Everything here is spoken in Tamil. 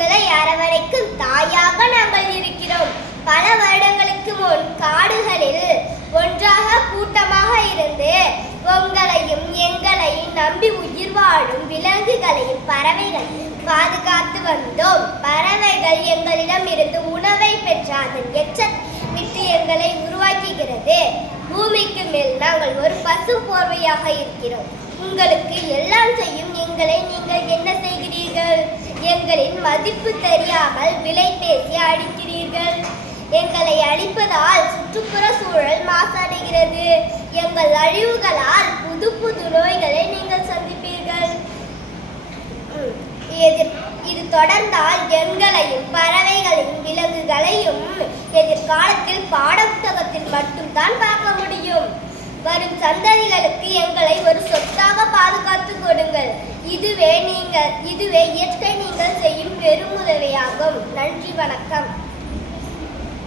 உங்களை அரவணைக்கும் தாயாக நாங்கள் இருக்கிறோம். பல வருடங்களுக்கு முன் காடுகளில் ஒன்றாக கூட்டமாக இருந்து உங்களையும் எங்களையும் நம்பி உயிர் வாழும் விலங்குகளையும் பறவைகளையும் பாதுகாத்து வந்தோம். பறவைகள் எங்களிடம் இருந்து உணவை பெற்ற அதன் எச்சம் விட்டு எங்களை உருவாக்குகிறது. பூமிக்கு மேல் நாங்கள் ஒரு பசு போர்வையாக இருக்கிறோம். உங்களுக்கு எல்லாம் செய்யும் எங்களை நீங்கள் என்ன செய்கிறீர்கள்? எங்களின் மதிப்பு தெரியாமல் விலை பேசி அழிக்கிறீர்கள். எங்களை அழிப்பதால் சுற்றுப்புற சூழல் மாசடைகிறது. எங்கள் அழிவுகளால் புது புது நோய்களை நீங்கள் சந்திப்பீர்கள். இது தொடர்ந்தால் எங்களையும் பறவைகளையும் விலங்குகளையும் எதிர்காலத்தில் பாடப்புத்தகத்தில் மட்டும்தான் பார்க்க முடியும். வரும் சந்ததிகளுக்கு எங்களை ஒரு சொத்தாக பாதுகாத்து கொடுங்கள். இதுவே இயற்கை நீங்கள் செய்யும் பெரும் உதவியாகும். நன்றி, வணக்கம்.